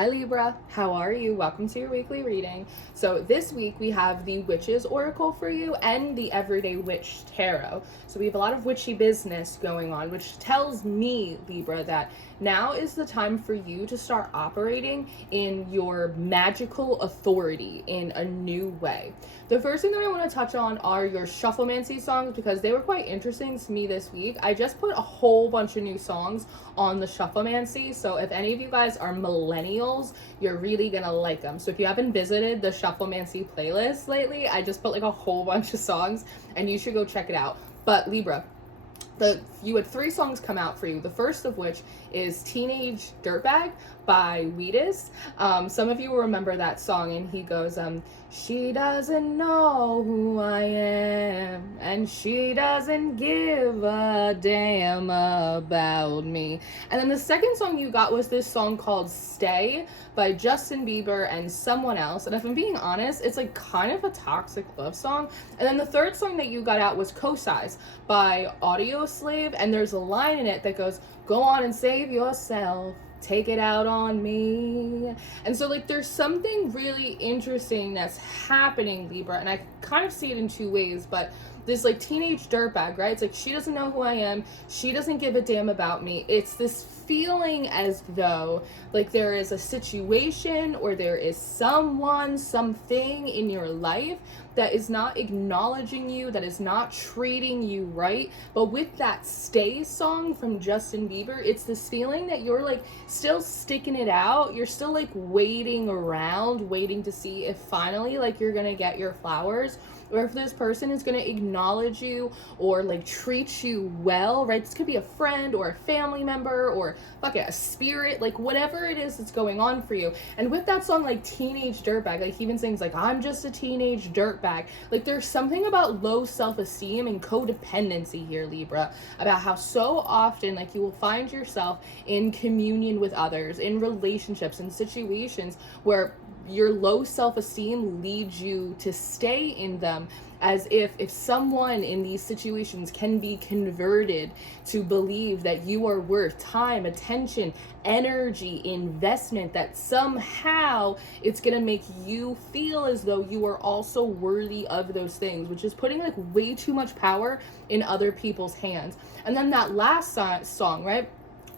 Hi Libra, how are you? Welcome to your weekly reading. So this week we have the Witches Oracle for you and the Everyday Witch Tarot. So we have a lot of witchy business going on, which tells me, Libra, that now is the time for you to start operating in your magical authority in a new way. The first thing that I want to touch on are your shufflemancy songs because they were quite interesting to me this week. I just put a whole bunch of new songs on the shufflemancy, so if any of you guys are millennials, you're really gonna like them. So if you haven't visited the shufflemancy playlist lately, I just put like a whole bunch of songs and you should go check it out. But Libra, you had 3 songs come out for you. The first of which is Teenage Dirtbag by Wheatus. Some of you will remember that song, and he goes, she doesn't know who I am, and she doesn't give a damn about me. And then the second song you got was this song called Stay by Justin Bieber and someone else. And if I'm being honest, it's like kind of a toxic love song. And then the third song that you got out was Co-Size by Audio Slave, and there's a line in it that goes, go on and save yourself, take it out on me. And so like there's something really interesting that's happening, Libra, and I kind of see it in 2 ways. But this like teenage dirtbag, right? It's like she doesn't know who I am, she doesn't give a damn about me. It's this feeling as though like there is a situation or there is someone, something in your life that is not acknowledging you, that is not treating you right. But with that Stay song from Justin Bieber, it's this feeling that you're like still sticking it out, you're still like waiting around, waiting to see if finally like you're gonna get your flowers, or if this person is going to acknowledge you or like treat you well, right? This could be a friend or a family member or a spirit, like whatever it is that's going on for you. And with that song, like Teenage Dirtbag, like he even sings like, I'm just a teenage dirtbag. Like there's something about low self-esteem and codependency here, Libra, about how so often like you will find yourself in communion with others, in relationships and situations where your low self-esteem leads you to stay in them, as if someone in these situations can be converted to believe that you are worth time, attention, energy, investment, that somehow it's gonna make you feel as though you are also worthy of those things, which is putting like way too much power in other people's hands. And then that last song, right?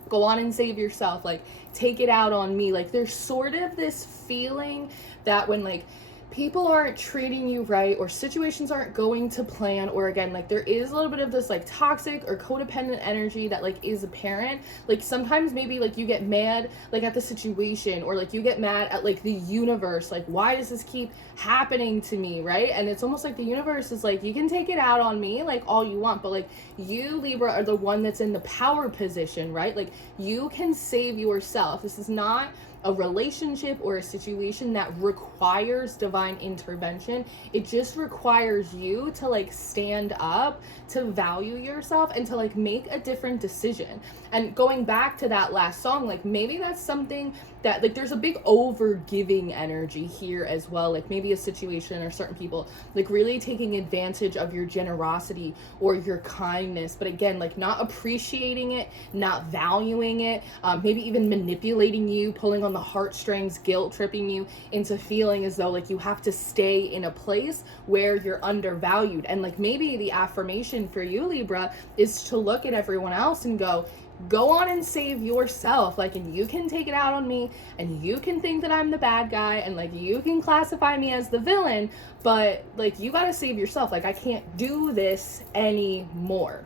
Go on and save yourself, like take it out on me. Like there's sort of this feeling that when like people aren't treating you right or situations aren't going to plan, or again like there is a little bit of this like toxic or codependent energy that like is apparent. Like sometimes maybe like you get mad like at the situation, or like you get mad at like the universe, like why does this keep happening to me, right? And it's almost like the universe is like, you can take it out on me like all you want, but like you, Libra, are the one that's in the power position, right? Like you can save yourself. This is not a relationship or a situation that requires divine intervention. It just requires you to like stand up, to value yourself, and to like make a different decision. And going back to that last song, like maybe that's something that like there's a big over giving energy here as well. Like maybe a situation or certain people like really taking advantage of your generosity or your kindness, but again like not appreciating it, not valuing it, maybe even manipulating you, pulling on the heartstrings, guilt tripping you into feeling as though like you have to stay in a place where you're undervalued. And like maybe the affirmation for you, Libra, is to look at everyone else and go on and save yourself, like, and you can take it out on me, and you can think that I'm the bad guy, and like you can classify me as the villain, but like you gotta save yourself. Like I can't do this anymore.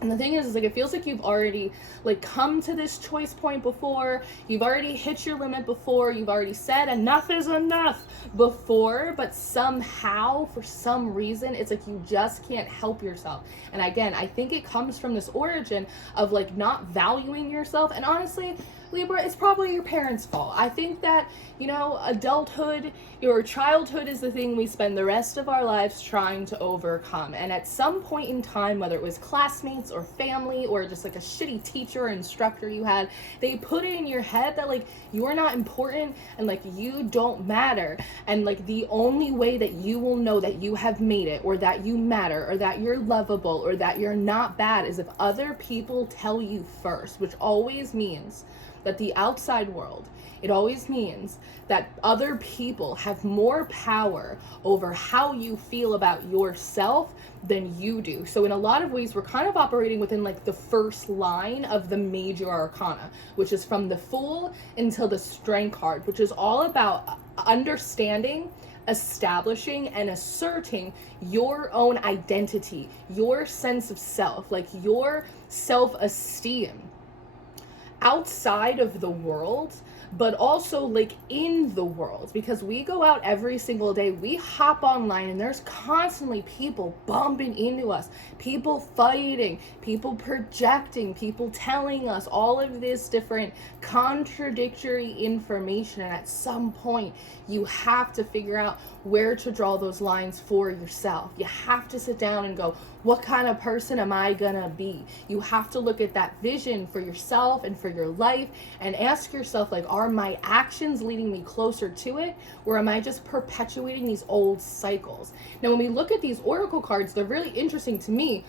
And the thing is like it feels like you've already like come to this choice point before, you've already hit your limit before, you've already said enough is enough before, but somehow for some reason it's like you just can't help yourself. And again, I think it comes from this origin of like not valuing yourself. And honestly, Libra, it's probably your parents' fault. I think that, you know, adulthood, your childhood is the thing we spend the rest of our lives trying to overcome. And at some point in time, whether it was classmates or family or just like a shitty teacher or instructor you had, they put it in your head that like you're not important and like you don't matter. And like the only way that you will know that you have made it, or that you matter, or that you're lovable, or that you're not bad is if other people tell you first, which always means that the outside world, it always means that other people have more power over how you feel about yourself than you do. So in a lot of ways, we're kind of operating within like the first line of the major arcana, which is from the Fool until the Strength card, which is all about understanding, establishing, and asserting your own identity, your sense of self, like your self-esteem outside of the world, but also like in the world, because we go out every single day, we hop online, and there's constantly people bumping into us, people fighting, people projecting, people telling us all of this different contradictory information. And at some point you have to figure out where to draw those lines for yourself. You have to sit down and go, what kind of person am I gonna be? You have to look at that vision for yourself and for your life and ask yourself, like, are my actions leading me closer to it, or am I just perpetuating these old cycles? Now, when we look at these oracle cards, they're really interesting to me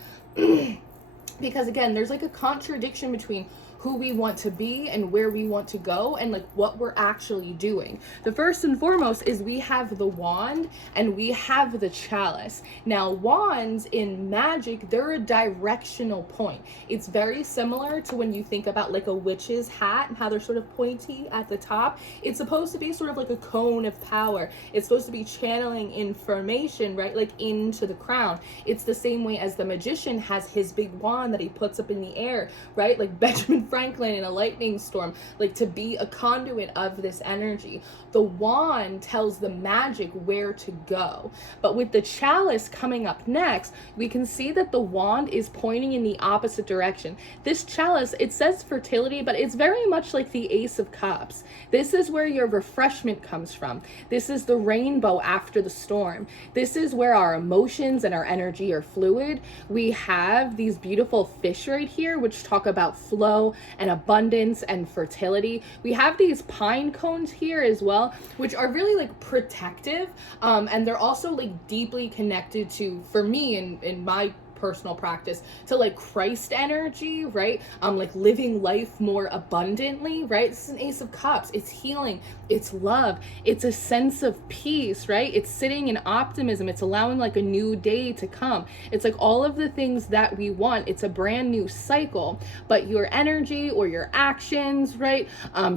because, again, there's like a contradiction between who we want to be and where we want to go and like what we're actually doing. The first and foremost is we have the wand and we have the chalice. Now, wands in magic, they're a directional point. It's very similar to when you think about like a witch's hat and how they're sort of pointy at the top. It's supposed to be sort of like a cone of power. It's supposed to be channeling information, right? Like into the crown. It's the same way as the magician has his big wand that he puts up in the air, right? Like Benjamin Franklin in a lightning storm, like to be a conduit of this energy. The wand tells the magic where to go. But with the chalice coming up next, we can see that the wand is pointing in the opposite direction. This chalice, it says fertility, but it's very much like the Ace of Cups. This is where your refreshment comes from. This is the rainbow after the storm. This is where our emotions and our energy are fluid. We have these beautiful fish right here, which talk about flow and abundance and fertility. We have these pine cones here as well, which are really like protective, and they're also like deeply connected to, for me in my personal practice, to like Christ energy, right? Like living life more abundantly, right? This is an Ace of Cups. It's healing, it's love, it's a sense of peace, right? It's sitting in optimism, it's allowing like a new day to come. It's like all of the things that we want. It's a brand new cycle, but your energy or your actions, right?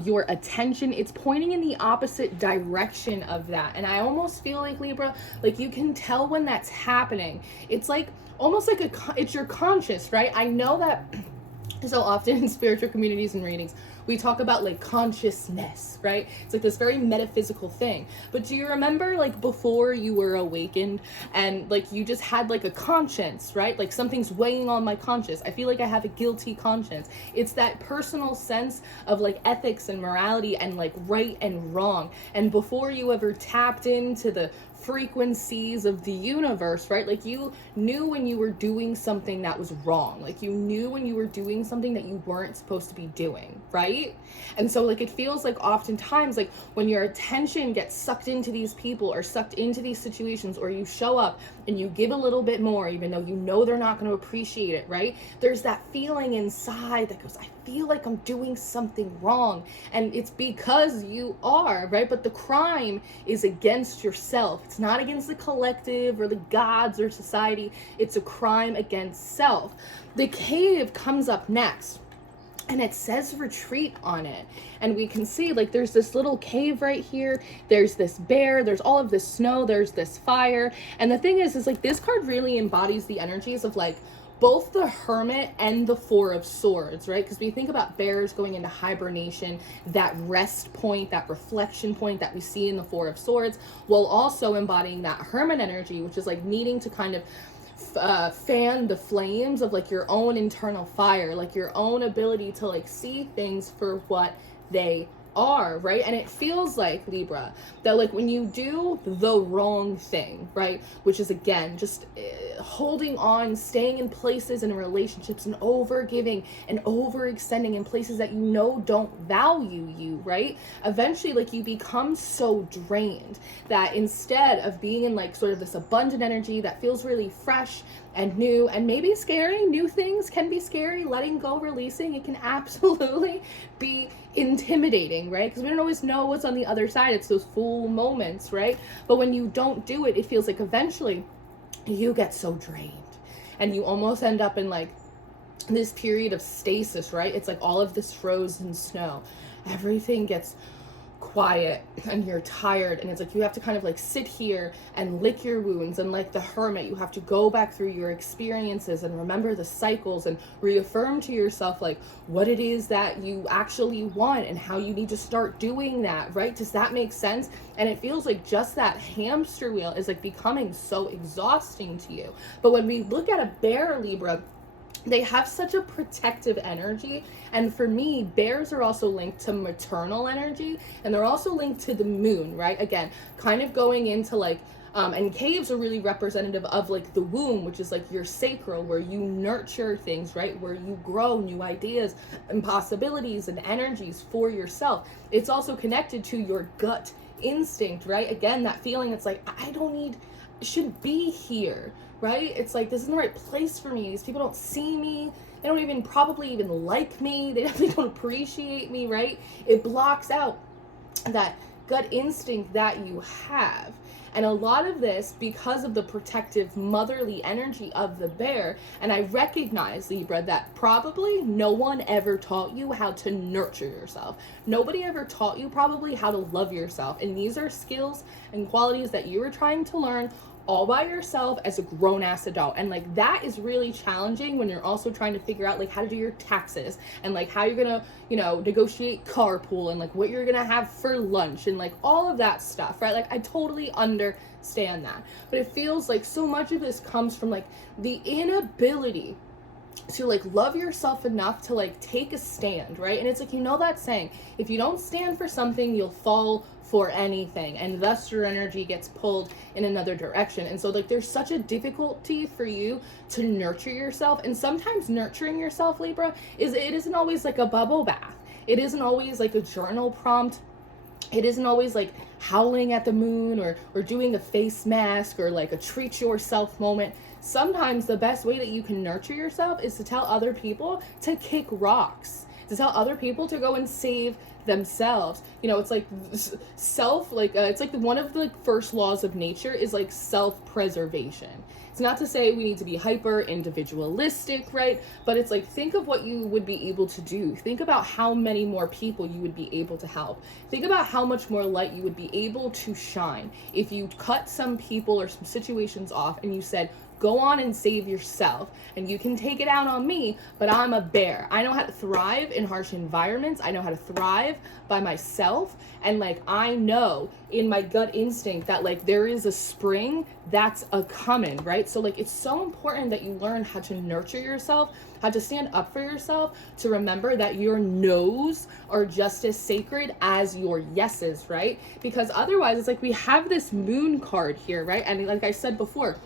Your attention, it's pointing in the opposite direction of that. And I almost feel like, Libra, like you can tell when that's happening. It's like almost like it's your conscious, right? I know that so often in spiritual communities and readings, we talk about like consciousness, right? It's like this very metaphysical thing. But do you remember like before you were awakened and like you just had like a conscience, right? Like something's weighing on my conscience. I feel like I have a guilty conscience. It's that personal sense of like ethics and morality and like right and wrong. And before you ever tapped into the frequencies of the universe, right? Like you knew when you were doing something that was wrong. Like you knew when you were doing something that you weren't supposed to be doing, right? And so like it feels like oftentimes like when your attention gets sucked into these people or sucked into these situations, or you show up and you give a little bit more even though you know they're not going to appreciate it, right? There's that feeling inside that goes, I feel like I'm doing something wrong. And it's because you are, right? But the crime is against yourself. It's not against the collective or the gods or society. It's a crime against self. The cave comes up next, and it says retreat on it. And we can see like there's this little cave right here. There's this bear, there's all of this snow, there's this fire. And the thing is like this card really embodies the energies of like both the Hermit and the Four of Swords, right? Because we think about bears going into hibernation, that rest point, that reflection point that we see in the Four of Swords, while also embodying that Hermit energy, which is like needing to kind of fan the flames of like your own internal fire, like your own ability to like see things for what they are, right? And it feels like, Libra, that like when you do the wrong thing, right, which is again just holding on, staying in places and relationships and over giving and overextending in places that you know don't value you, right? Eventually like you become so drained that instead of being in like sort of this abundant energy that feels really fresh and new and maybe scary, new things can be scary, letting go, releasing, it can absolutely be intimidating, right? Because we don't always know what's on the other side. It's those full moments, right? But when you don't do it, it feels like eventually you get so drained and you almost end up in like this period of stasis, right? It's like all of this frozen snow. Everything gets quiet and you're tired, and it's like you have to kind of like sit here and lick your wounds, and like the hermit you have to go back through your experiences and remember the cycles and reaffirm to yourself like what it is that you actually want and how you need to start doing that, right? Does that make sense? And it feels like just that hamster wheel is like becoming so exhausting to you. But when we look at a bear, Libra, they have such a protective energy. And for me, bears are also linked to maternal energy, and they're also linked to the moon, right? Again, kind of going into like, and caves are really representative of like the womb, which is like your sacral, where you nurture things, right? Where you grow new ideas and possibilities and energies for yourself. It's also connected to your gut instinct, right? Again, that feeling, it's like, I shouldn't be here, right? It's like, this isn't the right place for me. These people don't see me. They don't even probably even like me. They definitely don't appreciate me, right? It blocks out that gut instinct that you have. And a lot of this because of the protective motherly energy of the bear. And I recognize, Libra, that probably no one ever taught you how to nurture yourself. Nobody ever taught you probably how to love yourself. And these are skills and qualities that you were trying to learn all by yourself as a grown-ass adult. And like that is really challenging when you're also trying to figure out like how to do your taxes and like how you're gonna, you know, negotiate carpool and like what you're gonna have for lunch and like all of that stuff, right? Like I totally understand that, but it feels like so much of this comes from like the inability to like love yourself enough to like take a stand, right? And it's like, you know that saying, if you don't stand for something, you'll fall for anything, and thus your energy gets pulled in another direction. And so like there's such a difficulty for you to nurture yourself, and sometimes nurturing yourself, Libra, it isn't always like a bubble bath. It isn't always like a journal prompt. It isn't always like howling at the moon or doing a face mask or like a treat yourself moment. Sometimes the best way that you can nurture yourself is to tell other people to kick rocks, to tell other people to go and save themselves. You know, it's like self, like it's like one of the first laws of nature is like self-preservation. It's not to say we need to be hyper individualistic, right? But it's like, think of what you would be able to do. Think about how many more people you would be able to help. Think about how much more light you would be able to shine if you cut some people or some situations off and you said, go on and save yourself, and you can take it out on me, but I'm a bear. I know how to thrive in harsh environments. I know how to thrive by myself. And like, I know in my gut instinct that like there is a spring that's a coming, right? So like, it's so important that you learn how to nurture yourself, how to stand up for yourself, to remember that your no's are just as sacred as your yeses, right? Because otherwise it's like, we have this moon card here, right? And like I said before,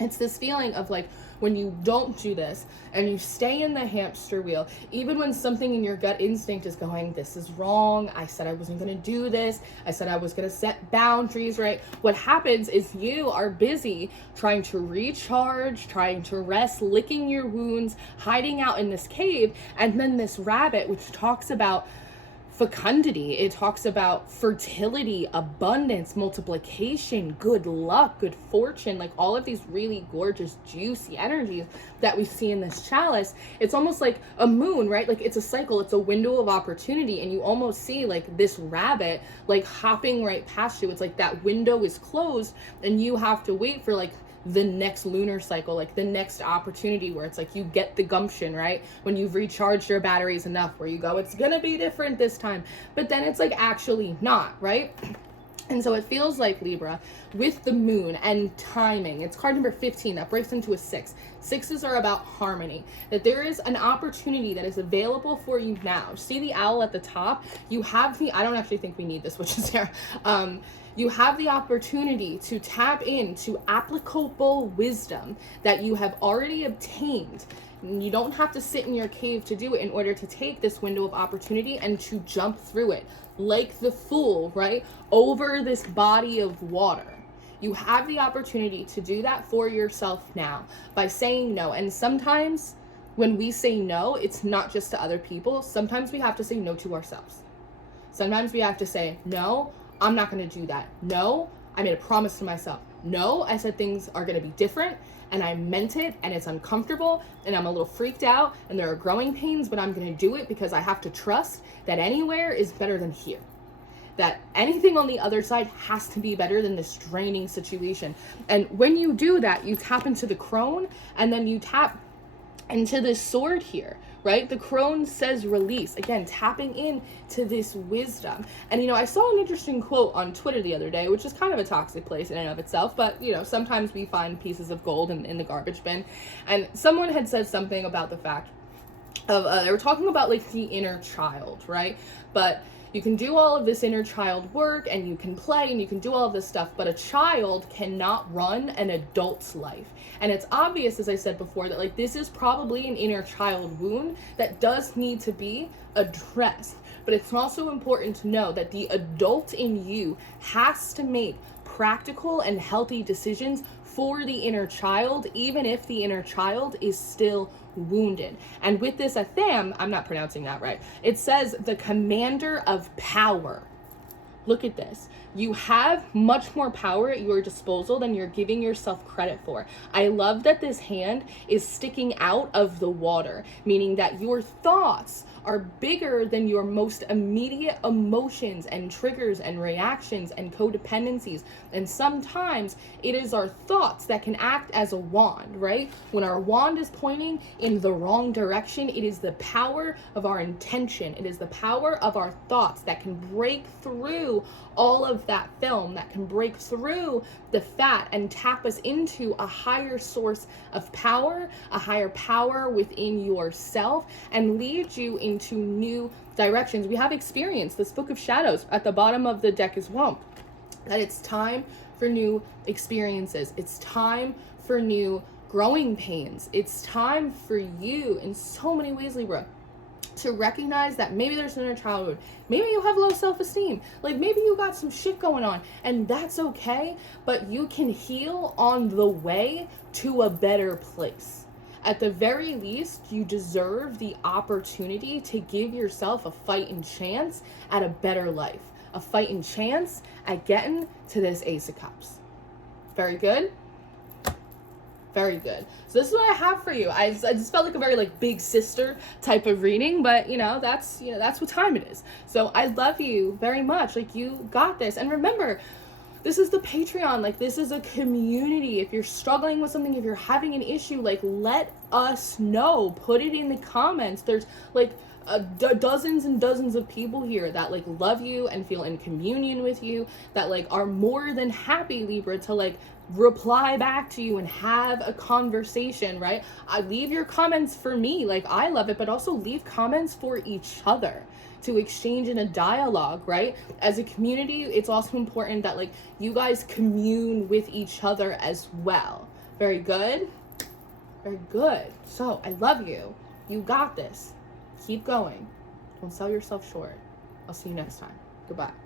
it's this feeling of like, when you don't do this and you stay in the hamster wheel, even when something in your gut instinct is going, this is wrong, I said I wasn't going to do this, I said I was going to set boundaries, right? What happens is you are busy trying to recharge, trying to rest, licking your wounds, hiding out in this cave. And then this rabbit, which talks about fecundity, it talks about fertility, abundance, multiplication, good luck, good fortune, like all of these really gorgeous, juicy energies that we see in this chalice. It's almost like a moon, right? Like it's a cycle, it's a window of opportunity, and you almost see like this rabbit like hopping right past you. It's like that window is closed and you have to wait for like the next lunar cycle, like the next opportunity where it's like you get the gumption, right? When you've recharged your batteries enough where you go, it's gonna be different this time, but then it's like actually not, right? And so it feels like, Libra, with the moon and timing, it's card number 15 that breaks into a 6. Sixes are about harmony, that there is an opportunity that is available for you now. See the owl at the top? You have the, I don't actually think we need this, which is there. You have the opportunity to tap into applicable wisdom that you have already obtained. You don't have to sit in your cave to do it in order to take this window of opportunity and to jump through it like the fool, right? Over this body of water. You have the opportunity to do that for yourself now by saying no. And sometimes when we say no, it's not just to other people. Sometimes we have to say no to ourselves. Sometimes we have to say, no, I'm not going to do that. No, I made a promise to myself. No, I said things are going to be different, and I meant it, and it's uncomfortable, and I'm a little freaked out, and there are growing pains, but I'm going to do it because I have to trust that anywhere is better than here. That anything on the other side has to be better than this draining situation. And when you do that, you tap into the Crone, and then you tap into this sword here, right? The Crone says release. Again, tapping in to this wisdom. And, you know, I saw an interesting quote on Twitter the other day, which is kind of a toxic place in and of itself, but, you know, sometimes we find pieces of gold in the garbage bin. And someone had said something about the fact of, they were talking about, like, the inner child, right? But you can do all of this inner child work, and you can play, and you can do all of this stuff, but a child cannot run an adult's life. And it's obvious, as I said before, that, like, this is probably an inner child wound that does need to be addressed. But it's also important to know that the adult in you has to make practical and healthy decisions for the inner child, even if the inner child is still wounded. And with this Atham, I'm not pronouncing that right, it says the commander of power. Look at this. You have much more power at your disposal than you're giving yourself credit for. I love that this hand is sticking out of the water, meaning that your thoughts are bigger than your most immediate emotions and triggers and reactions and codependencies. And sometimes it is our thoughts that can act as a wand, right? When our wand is pointing in the wrong direction, it is the power of our intention. It is the power of our thoughts that can break through all of that film, that can break through the fat and tap us into a higher source of power, a higher power within yourself, and lead you into new directions. We have experienced this Book of Shadows at the bottom of the deck as well, that it's time for new experiences. It's time for new growing pains. It's time for you in so many ways, Libra, to recognize that maybe there's an inner childhood, maybe you have low self-esteem, like maybe you got some shit going on, and that's okay, but you can heal on the way to a better place. At the very least, you deserve the opportunity to give yourself a fighting chance at a better life, a fighting chance at getting to this Ace of Cups. Very good. Very good. So this is what I have for you. I just felt like a very like big sister type of reading, but that's what time it is. So I love you very much. Like, you got this. And remember, this is the Patreon. Like, this is a community. If you're struggling with something, if you're having an issue, like, let us know. Put it in the comments. There's like dozens and dozens of people here that like love you and feel in communion with you, that like are more than happy, Libra, to like reply back to you and have a conversation, right? I leave your comments for me, like I love it, but also leave comments for each other to exchange in a dialogue, right? As a community, it's also important that like you guys commune with each other as well. Very good. Very good. So I love you. You got this. Keep going. Don't sell yourself short. I'll see you next time. Goodbye.